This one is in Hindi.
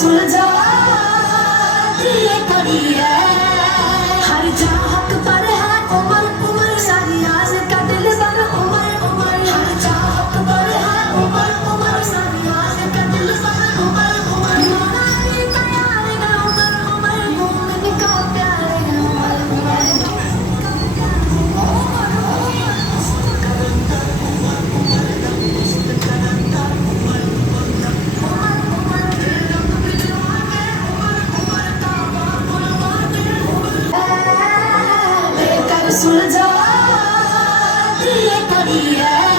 सुलझा दिए पड़ी है हर चाहत पर है उमर उमर सारी आस का दिल पर उमर उमर हर चाहत पर है उमर उमर सारी आस का दिल पर उमर उमर मनाने तैयार है उमर उमर मोमिन का प्यार है उमर उमर सुलझा दिए पड़ी है